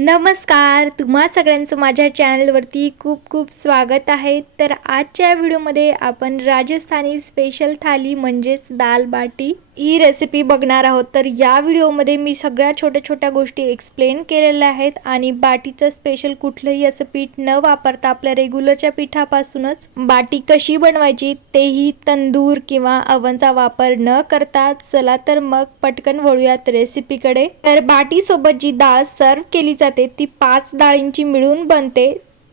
नमस्कार. तुम्हा सगळ्यांचं माझ्या चॅनलवरती खूप खूप स्वागत आहे. तर आजच्या व्हिडिओमध्ये आपण राजस्थानी स्पेशल थाली म्हणजेच दाल बाटी ही रेसिपी बघणार आहोत. तर या व्हिडिओमध्ये मी सगळ्या छोट्या छोट्या गोष्टी एक्सप्लेन केलेल्या आहेत आणि बाटीचं स्पेशल कुठलंही असं पीठ न वापरता आपल्या रेग्युलरच्या पिठापासूनच बाटी कशी बनवायची तेही तंदूर किंवा अवनचा वापर न करता चला तर मग पटकन वळूयात रेसिपीकडे तर बाटीसोबत जी डाळ सर्व केली जाते ती पाच डाळींची मिळून बनते.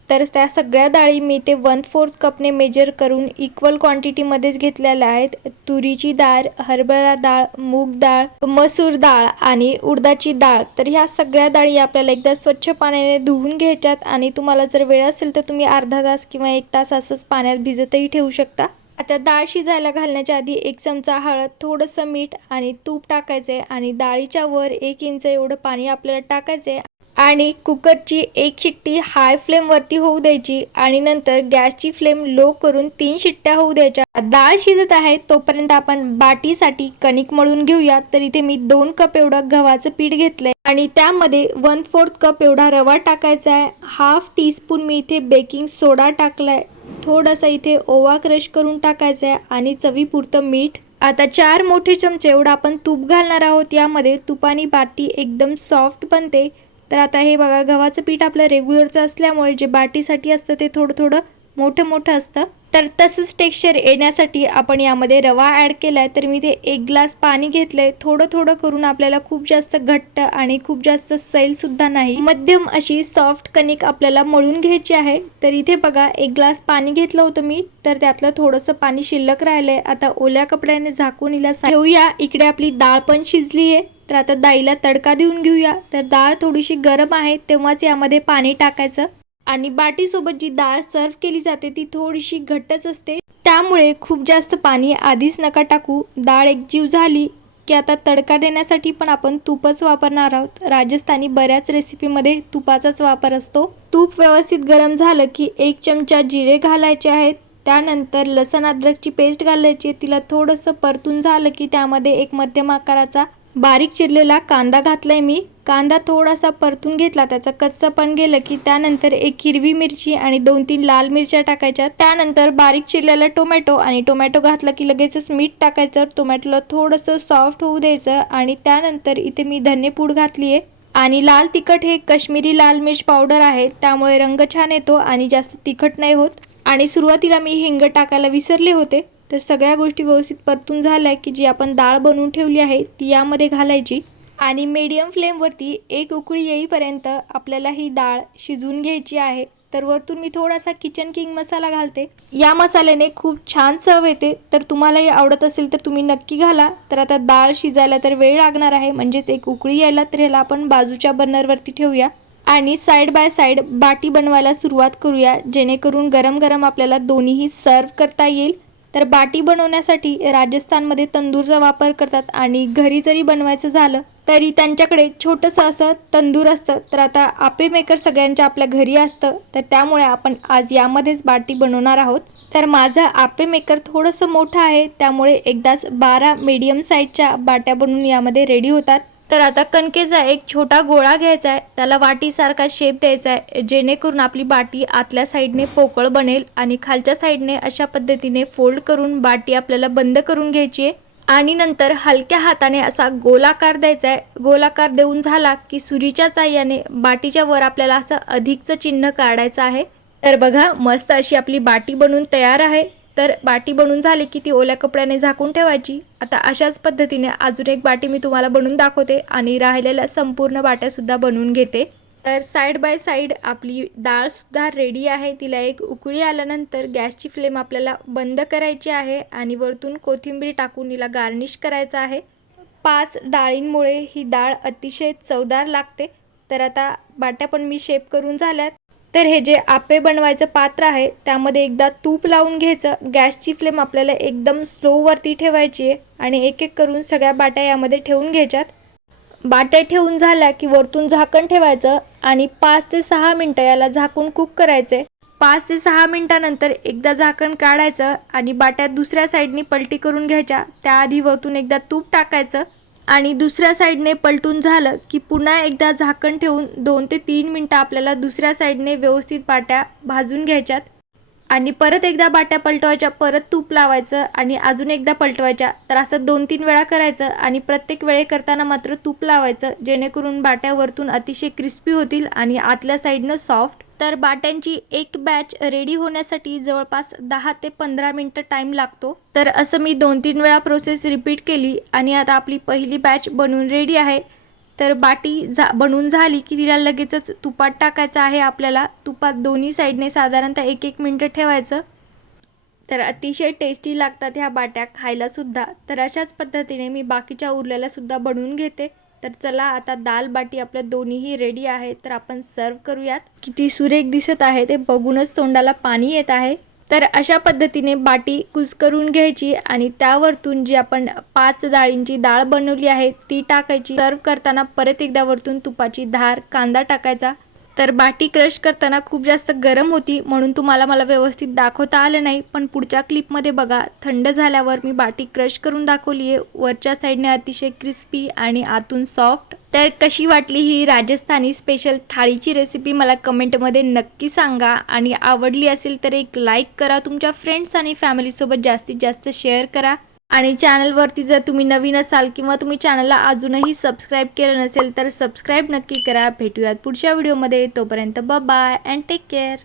तर त्या सगळ्या डाळी मी ते वन फोर्थ कपने मेजर करून इक्वल क्वांटिटीमध्येच घेतलेल्या आहेत. तुरीची डाळ हरभरा डाळ मूग डाळ मसूर डाळ आणि उडदाची डाळ. तर ह्या सगळ्या डाळी आपल्याला एकदा स्वच्छ पाण्याने धुवून घ्यायच्यात आणि तुम्हाला जर वेळ असेल तर तुम्ही अर्धा तास किंवा एक तास असंच पाण्यात भिजतही ठेवू शकता. आता डाळ शिजायला घालण्याच्या आधी एक चमचा हळद थोडंसं मीठ आणि तूप टाकायचं आहे आणि डाळीच्या वर एक इंच एवढं पाणी आपल्याला टाकायचं आहे आणि कुकरची एक शिट्टी हाय फ्लेमवरती होऊ द्यायची आणि नंतर गॅसची फ्लेम लो करून तीन शिट्ट्या होऊ द्यायच्या. डाळ शिजत आहे तोपर्यंत आपण बाटीसाठी कणिक मळून घेऊया. तर इथे मी दोन कप एवढं गव्हाचं पीठ घेतलंय. आणि त्यामध्ये वन फोर्थ कप एवढा रवा टाकायचा आहे. हाफ टीस्पून मी इथे बेकिंग सोडा टाकलाय. थोडासा इथे ओवा क्रश करून टाकायचा आहे आणि चवीपुरतं मीठ. आता चार मोठे चमचे एवढं आपण तूप घालणार आहोत. यामध्ये तुपानी बाटी एकदम सॉफ्ट बनते. तर आता हे बघा गव्हाचं पीठ आपलं रेग्युलरचं असल्यामुळे जे बाटीसाठी असतं ते थोडं थोडं मोठं मोठं असतं. तर तसंच टेक्स्चर येण्यासाठी आपण यामध्ये रवा ॲड केला आहे तर मी ते एक ग्लास पाणी घेतलं आहे थोडं थोडं करून आपल्याला खूप जास्त घट्ट आणि खूप जास्त सैलसुद्धा नाही. मध्यम अशी सॉफ्ट कणिक आपल्याला मळून घ्यायची आहे. तर इथे बघा एक ग्लास पाणी घेतलं होतं मी. तर त्यातलं थोडंसं पाणी शिल्लक राहिलं आहे आता ओल्या कपड्याने झाकून हिला ठेवूया इकडे आपली डाळ पण शिजली आहे तर आता डाळीला तडका देऊन घेऊया. तर डाळ थोडीशी गरम आहे तेव्हाच यामध्ये पाणी टाकायचं. आणि बाटीसोबत जी डाळ सर्व केली जाते ती थोडीशी घट्टच असते. त्यामुळे खूप जास्त पाणी आधीच नका टाकू. डाळ एकजीव झाली की आता तडका देण्यासाठी पण आपण तूपच वापरणार आहोत. राजस्थानी बऱ्याच रेसिपीमध्ये तुपाचाच वापर असतो. तूप व्यवस्थित गरम झालं की एक चमचा जिरे घालायचे आहेत. त्यानंतर लसण अद्रकची पेस्ट घालायची तिला थोडंसं परतून झालं की त्यामध्ये एक मध्यम आकाराचा बारीक चिरलेला कांदा घातलाय मी. कांदा थोडासा परतून घेतला. त्याचा कच्चा पण गेलं की त्यानंतर एक हिरवी मिरची आणि दोन तीन लाल मिरच्या टाकायच्या. त्यानंतर बारीक चिरलेला टोमॅटो आणि टोमॅटो घातला की लगेचच मीठ टाकायचं. टोमॅटोला थोडंसं सॉफ्ट होऊ द्यायचं आणि त्यानंतर इथे मी धनेपूड घातली आहे आणि लाल तिखट हे कश्मीरी लाल मिर्च पावडर आहे. त्यामुळे रंग छान येतो आणि जास्त तिखट नाही होत. आणि सुरुवातीला मी हिंग टाकायला विसरले होते. तर सगळ्या गोष्टी व्यवस्थित परतून झाल्या की जी आपण डाळ बनवून ठेवली आहे ती यामध्ये घालायची. आणि मीडियम फ्लेमवरती एक उकळी येईपर्यंत आपल्याला ही डाळ शिजवून घ्यायची आहे. तर वरतून मी थोडासा किचन किंग मसाला घालते. या मसाल्याने खूप छान चव येते. तर तुम्हालाही आवडत असेल तर तुम्ही नक्की घाला. तर आता डाळ शिजायला तर वेळ लागणार आहे. म्हणजेच एक उकळी यायला तर ह्याला आपण बाजूच्या बर्नरवरती ठेवूया. आणि साईड बाय साईड बाटी बनवायला सुरुवात करूया. जेणेकरून गरम गरम आपल्याला दोन्हीही सर्व करता येईल. तर बाटी बनवण्यासाठी राजस्थानमध्ये तंदूरचा वापर करतात आणि घरी जरी बनवायचं झालं तरी त्यांच्याकडे छोटंसं असं तंदूर असतं. तर आता आपे मेकर सगळ्यांच्या आपल्या घरी असतं. तर त्यामुळे आपण आज यामध्येच बाटी बनवणार आहोत. तर माझं आपे मेकर थोडंसं मोठं आहे. त्यामुळे एकदाच बारा मीडियम साईजच्या बाट्या बनवून यामध्ये रेडी होतात. तर आता कणकेचा एक छोटा गोळा घ्यायचा आहे. त्याला वाटीसारखा शेप द्यायचा आहे. जेणेकरून आपली बाटी आतल्या साईडने पोकळ बनेल आणि खालच्या साईडने अशा पद्धतीने फोल्ड करून बाटी आपल्याला बंद करून घ्यायची आहे. आणि नंतर हलक्या हाताने असा गोलाकार द्यायचा आहे. गोलाकार देऊन झाला की सुरीच्या चाह्याने बाटीच्या वर आपल्याला असं अधिकचं चिन्ह काढायचं आहे. तर बघा मस्त अशी आपली बाटी बनवून तयार आहे. तर बाटी बनून झाली की ती ओल्या कपड्याने झाकून ठेवायची. आता अशाच पद्धतीने अजून एक बाटी मी तुम्हाला बनवून दाखवते आणि राहिलेल्या संपूर्ण बाट्यासुद्धा बनवून घेते. तर साईड बाय साईड आपली डाळसुद्धा रेडी आहे. तिला एक उकळी आल्यानंतर गॅसची फ्लेम आपल्याला बंद करायची आहे आणि वरतून कोथिंबीर टाकून हिला गार्निश करायचं आहे. पाच डाळींमुळे ही डाळ अतिशय चवदार लागते. तर आता बाट्या पण मी शेप करून झाल्यात. तर हे जे आपे बनवायचं पात्र आहे त्यामध्ये एकदा तूप लावून घ्यायचं. गॅसची फ्लेम आपल्याला एकदम स्लोवरती ठेवायची आहे आणि एक एक करून सगळ्या बाट्या यामध्ये ठेवून घ्यायच्यात. बाट्या ठेवून झाल्या की वरतून झाकण ठेवायचं आणि पाच ते सहा मिनटं याला झाकून कुक करायचे. पाच ते सहा मिनटानंतर एकदा झाकण काढायचं आणि बाट्या दुसऱ्या साईडनी पलटी करून घ्यायच्या. त्याआधी वरतून एकदा तूप टाकायचं. आणि दुसऱ्या साईडने पलटून झालं की पुन्हा एकदा झाकण ठेवून दोन ते तीन मिनटं आपल्याला दुसऱ्या साईडने व्यवस्थित पाट्या भाजून घ्यायच्यात. आणि परत एकदा बाट्या पलटवायच्या परत तूप लावायचं आणि अजून एकदा पलटवायच्या. तर असं दोन तीन वेळा करायचं आणि प्रत्येक वेळे करताना मात्र तूप लावायचं जेणेकरून बाट्या वरतून अतिशय क्रिस्पी होतील आणि आतल्या साईडनं सॉफ्ट. तर बाट्यांची एक बॅच रेडी होण्यासाठी जवळपास दहा ते पंधरा मिनटं टाईम लागतो. तर असं मी दोन तीन वेळा प्रोसेस रिपीट केली आणि आता आपली पहिली बॅच बनवून रेडी आहे. तर बाटी झा बनून झाली की तिला लगेचच तुपात टाकायचं आहे आपल्याला. तुपात दोन्ही साईडने साधारणतः एक एक मिनटं ठेवायचं. तर अतिशय टेस्टी लागतात ह्या बाट्या खायलासुद्धा तर अशाच पद्धतीने मी बाकीच्या उरलेल्यासुद्धा बनवून घेते. तर चला आता दाल बाटी आपल्या दोन्हीही रेडी आहे. तर आपण सर्व करूयात. किती सुरेख दिसत आहे ते. बघूनच तोंडाला पाणी येत आहे. तर अशा पद्धतीने बाटी कुस्करून घ्यायची आणि त्यावरतून जी आपण पाच डाळींची डाळ बनवली आहे ती टाकायची. सर्व करताना परत एकदा वरतून तुपाची धार कांदा टाकायचा. तर बाटी क्रश करताना खूप जास्त गरम होती म्हणून तुम्हाला मला व्यवस्थित दाखवता आलं नाही. पण पुढच्या क्लिपमध्ये बघा थंड झाल्यावर मी बाटी क्रश करून दाखवली आहे वरच्या साईडने अतिशय क्रिस्पी आणि आतून सॉफ्ट तर कशी वाटली ही राजस्थानी स्पेशल थाळीची रेसिपी मला कमेंटमध्ये नक्की सांगा. आणि आवडली असेल तर एक लाईक करा. तुमच्या फ्रेंड्स आणि फॅमिलीसोबत जास्तीत जास्त शेअर करा. आणि चॅनलवरती जर तुम्ही नवीन असाल किंवा तुम्ही चॅनलला अजूनही सबस्क्राईब केलं नसेल तर सबस्क्राईब नक्की करा. भेटूयात पुढच्या व्हिडिओमध्ये तोपर्यंत बाय अँड टेक केअर